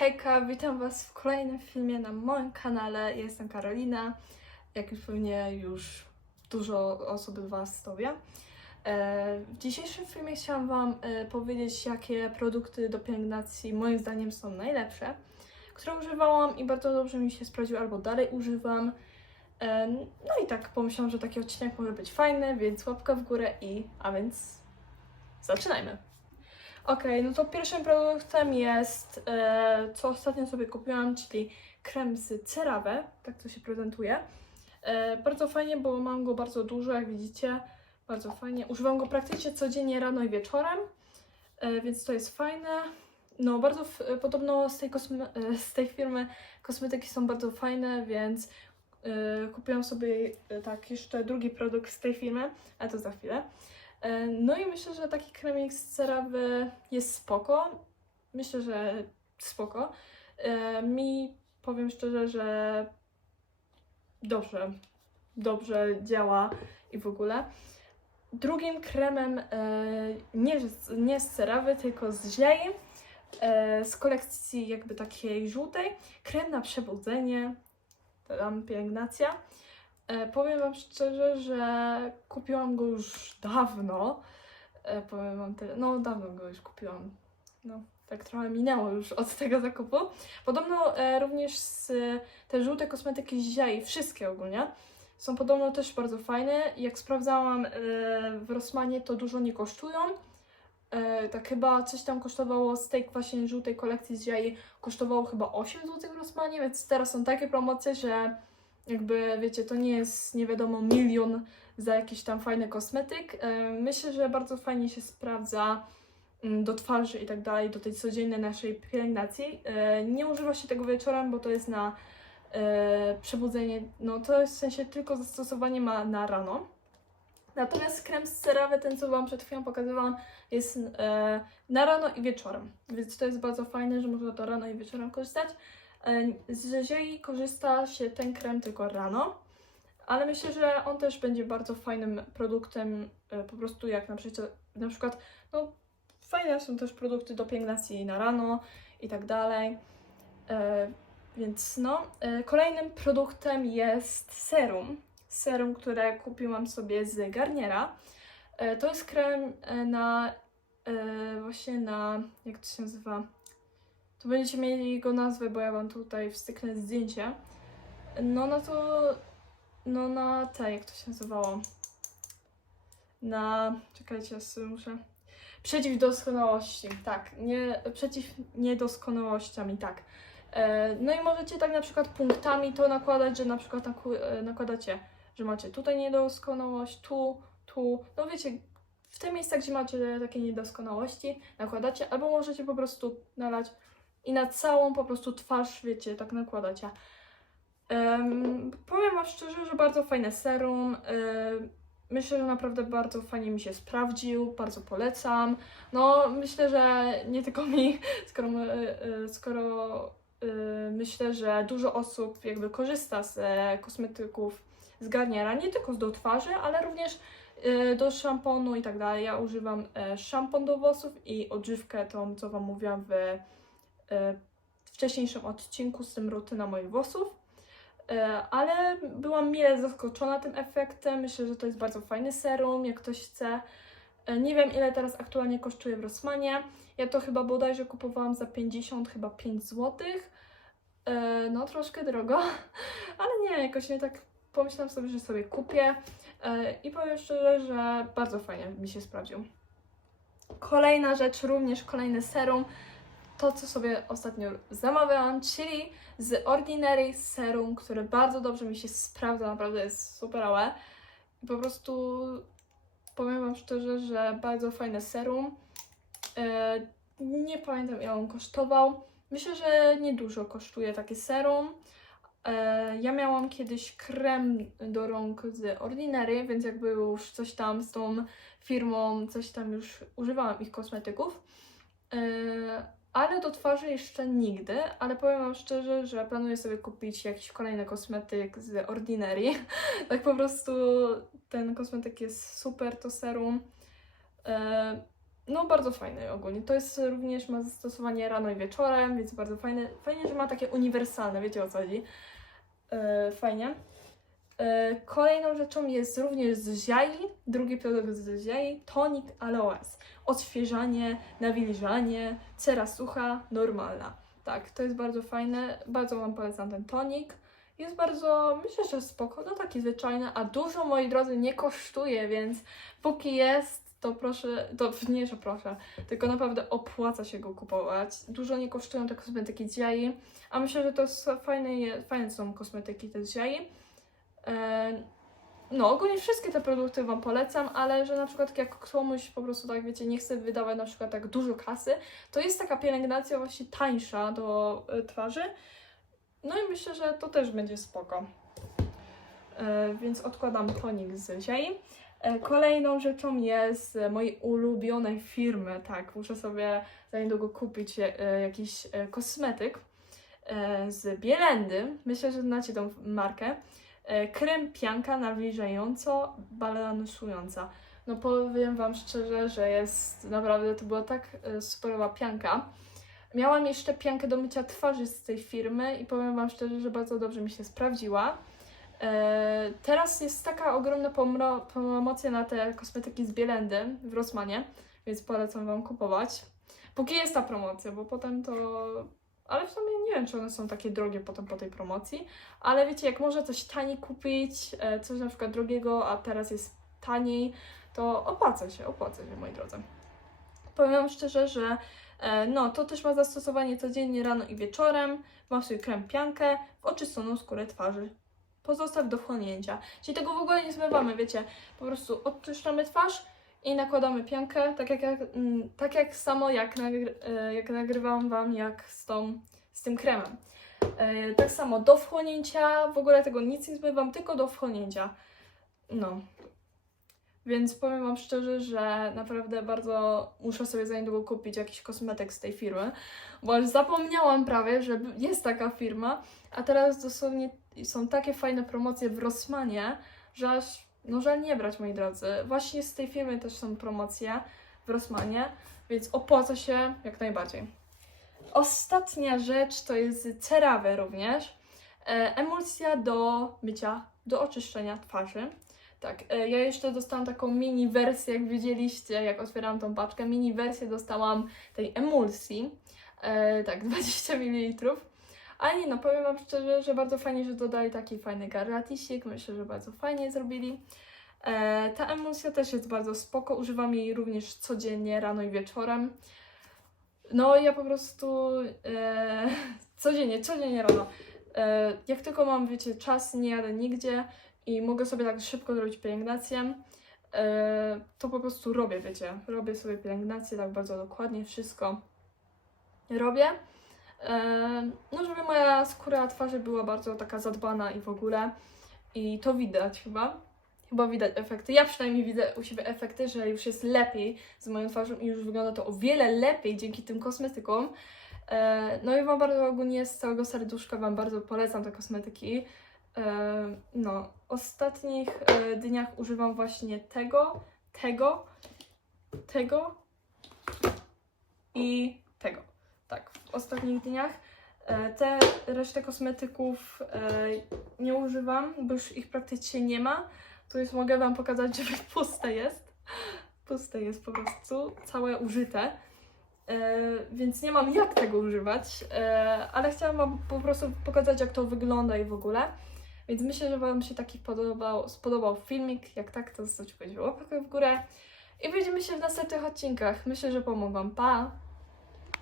Hejka, witam Was w kolejnym filmie na moim kanale. Jestem Karolina, jak już pewnie już dużo osób Was to wie. E, W dzisiejszym filmie chciałam Wam e, powiedzieć, jakie produkty do pielęgnacji moim zdaniem są najlepsze, które używałam i bardzo dobrze mi się sprawdziły, albo dalej używam. E, No i tak pomyślałam, że taki odcinek może być fajny, więc łapka w górę i a więc zaczynajmy. Okej, no to pierwszym produktem jest, e, co ostatnio sobie kupiłam, czyli krem z CeraVe, tak to się prezentuje. E, bardzo fajnie, bo mam go bardzo dużo, jak widzicie, bardzo fajnie. Używam go praktycznie codziennie rano i wieczorem, e, więc to jest fajne. No, bardzo podobno z tej, e, z tej firmy kosmetyki są bardzo fajne, więc e, kupiłam sobie e, tak jeszcze drugi produkt z tej firmy, ale to za chwilę. E, No i myślę, że taki kremik z CeraVe jest spoko. Myślę, że spoko. E, Mi powiem szczerze, że dobrze, dobrze działa i w ogóle. Drugim kremem e, nie, z- nie z CeraVe, tylko z Ziei, e, z kolekcji jakby takiej żółtej. Krem na przebudzenie, tam pielęgnacja. E, powiem Wam szczerze, że kupiłam go już dawno. E, powiem Wam tyle. No, dawno go już kupiłam. No, tak trochę minęło już od tego zakupu. Podobno e, również z, te żółte kosmetyki Ziai, wszystkie ogólnie, są podobno też bardzo fajne. Jak sprawdzałam w Rossmanie, to dużo nie kosztują. Tak chyba coś tam kosztowało z tej właśnie żółtej kolekcji z Ziai, kosztowało chyba 8 zł w Rossmanie, więc teraz są takie promocje, że jakby wiecie, to nie jest nie wiadomo milion za jakiś tam fajny kosmetyk. E, Myślę, że bardzo fajnie się sprawdza mm, do twarzy i tak dalej, do tej codziennej naszej pielęgnacji. E, Nie używa się tego wieczorem, bo to jest na e, przebudzenie, no to jest w sensie tylko zastosowanie ma na rano. Natomiast krem z CeraVe, ten co Wam przed chwilą pokazywałam, jest na rano i wieczorem. Więc to jest bardzo fajne, że można to rano i wieczorem korzystać. E, Z ziei korzysta się ten krem tylko rano, ale myślę, że on też będzie bardzo fajnym produktem, e, po prostu jak na przykład, na przykład no fajne są też produkty do pielęgnacji na rano i tak dalej. E, Więc no, kolejnym produktem jest serum. Serum, które kupiłam sobie z Garniera. To jest krem na właśnie na, jak to się nazywa? To będziecie mieli jego nazwę, bo ja wam tutaj wstyknę zdjęcie. No na to, no na te, jak to się nazywało? Na, czekajcie, muszę. Przeciw doskonałości, tak, nie, przeciw niedoskonałościami, tak. E, no i możecie tak na przykład punktami to nakładać, że na przykład e, nakładacie, że macie tutaj niedoskonałość, tu, tu, no wiecie, w te miejsca, gdzie macie takie niedoskonałości, nakładacie, albo możecie po prostu nalać i na całą po prostu twarz, wiecie, tak nakładacie. Em, powiem Wam szczerze, że bardzo fajne serum. em, myślę, że naprawdę bardzo fajnie mi się sprawdził, bardzo polecam. No, myślę, że nie tylko mi, skoro, e, skoro e, myślę, że dużo osób jakby korzysta z e, kosmetyków z Garniera, nie tylko do twarzy, ale również e, do szamponu i tak dalej. Ja używam szampon do włosów i odżywkę tą, co Wam mówiłam w wcześniejszym odcinku z tym rutyna moich włosów. E, Ale byłam mile zaskoczona tym efektem. Myślę, że to jest bardzo fajny serum, jak ktoś chce. E, Nie wiem, ile teraz aktualnie kosztuje w Rossmanie. Ja to chyba bodajże kupowałam za 50, chyba 5 zł. No, troszkę drogo, ale nie, jakoś nie tak pomyślałam sobie, że sobie kupię. I powiem szczerze, że bardzo fajnie mi się sprawdził. Kolejna rzecz, również kolejny serum, to co sobie ostatnio zamawiałam, czyli z Ordinary serum, które bardzo dobrze mi się sprawdza, naprawdę jest super ale I po prostu powiem Wam szczerze, że bardzo fajne serum. E, nie pamiętam ile on kosztował. Myślę, że niedużo kosztuje takie serum. E, ja miałam kiedyś krem do rąk z Ordinary, więc jakby już coś tam z tą firmą, coś tam już używałam ich kosmetyków. Ale do twarzy jeszcze nigdy, ale powiem Wam szczerze, że planuję sobie kupić jakiś kolejny kosmetyk z Ordinary. tak po prostu ten kosmetyk jest super, to serum. E, no bardzo fajny ogólnie. To jest również, ma zastosowanie rano i wieczorem, więc bardzo fajne. Fajnie, że ma takie uniwersalne, wiecie o co chodzi. E, fajnie. E, kolejną rzeczą jest również z ziai, drugi produkt z ziai, tonik aloes. Odświeżanie, nawilżanie, cera sucha, normalna. Tak, to jest bardzo fajne, bardzo Wam polecam ten tonik. Jest bardzo, myślę, że spoko, no taki zwyczajny, a dużo, moi drodzy, nie kosztuje, więc póki jest, to proszę, to nie, że proszę, tylko naprawdę opłaca się go kupować. Dużo nie kosztują te kosmetyki z Ziai, a myślę, że to fajne, fajne są kosmetyki te z Ziai. No, ogólnie wszystkie te produkty Wam polecam, ale że na przykład jak komuś po prostu tak wiecie, nie chce wydawać na przykład tak dużo kasy, to jest taka pielęgnacja właśnie tańsza do e, twarzy. No i myślę, że to też będzie spoko. E, więc odkładam tonik z ziei. E, kolejną rzeczą jest mojej ulubionej firmy, tak, muszę sobie za niedługo kupić jakiś kosmetyk z Bielendy. Myślę, że znacie tą markę. E, krem pianka nawilżająco balansująca. No powiem Wam szczerze, że jest naprawdę, to była tak e, superowa pianka. Miałam jeszcze piankę do mycia twarzy z tej firmy i powiem Wam szczerze, że bardzo dobrze mi się sprawdziła. E, teraz jest taka ogromna promocja na te kosmetyki z Bielendy w Rossmanie, więc polecam Wam kupować. Póki jest ta promocja, bo potem to... Ale w sumie nie wiem, czy one są takie drogie potem po tej promocji. Ale wiecie, jak można coś taniej kupić, e, coś na przykład drogiego, a teraz jest taniej, to opłaca się, opłaca się, moi drodzy. Powiem Wam szczerze, że e, no, to też ma zastosowanie codziennie rano i wieczorem. Sobie krem piankę w oczyszczoną skórę twarzy. Pozostaw do wchłonięcia. Czyli tego w ogóle nie zmywamy, wiecie. Po prostu odczyszczamy twarz i nakładamy piankę, tak jak, jak, mm, tak jak samo jak, nagry, e, jak nagrywałam Wam, jak z, tą, z tym kremem. E, tak samo do wchłonięcia, w ogóle tego nic nie zmywam, tylko do wchłonięcia. No. Więc powiem Wam szczerze, że naprawdę bardzo muszę sobie za niedługo kupić jakiś kosmetyk z tej firmy, bo aż zapomniałam prawie, że jest taka firma, a teraz dosłownie są takie fajne promocje w Rossmanie, że aż, no żal nie brać, moi drodzy. Właśnie z tej firmy też są promocje w Rossmanie, więc opłaca się jak najbardziej. Ostatnia rzecz to jest CeraVe również. E, emulsja do mycia, do oczyszczenia twarzy. Tak, e, ja jeszcze dostałam taką mini wersję, jak widzieliście, jak otwierałam tą paczkę, mini wersję dostałam tej emulsji. E, tak, 20 ml. Ale nie no, powiem Wam szczerze, że bardzo fajnie, że dodali taki fajny garatisik. Myślę, że bardzo fajnie zrobili. E, ta emulsja też jest bardzo spoko. Używam jej również codziennie, rano i wieczorem. No ja po prostu e, codziennie, codziennie rano. E, jak tylko mam, wiecie, czas, nie jadę nigdzie i mogę sobie tak szybko zrobić pielęgnację, e, to po prostu robię, wiecie. Robię sobie pielęgnację tak bardzo dokładnie, wszystko robię. No, żeby moja skóra twarzy była bardzo taka zadbana i w ogóle. I to widać chyba. Chyba widać efekty. Ja przynajmniej widzę u siebie efekty, że już jest lepiej z moją twarzą i już wygląda to o wiele lepiej dzięki tym kosmetykom. No i Wam bardzo ogólnie z całego serduszka Wam bardzo polecam te kosmetyki. No, ostatnich e, dniach używam właśnie tego, tego, tego i tego. Tak, w ostatnich dniach. E, Te resztę kosmetyków e, nie używam, bo już ich praktycznie nie ma. Tu jest, mogę Wam pokazać, że puste jest. Puste jest po prostu, całe użyte. E, więc nie mam jak tego używać, ale chciałam Wam po prostu pokazać, jak to wygląda i w ogóle. Więc myślę, że Wam się taki podobał, spodobał filmik. Jak tak, to zostawcie łapkę w górę. I widzimy się w następnych odcinkach. Myślę, że pomogłam. Pa!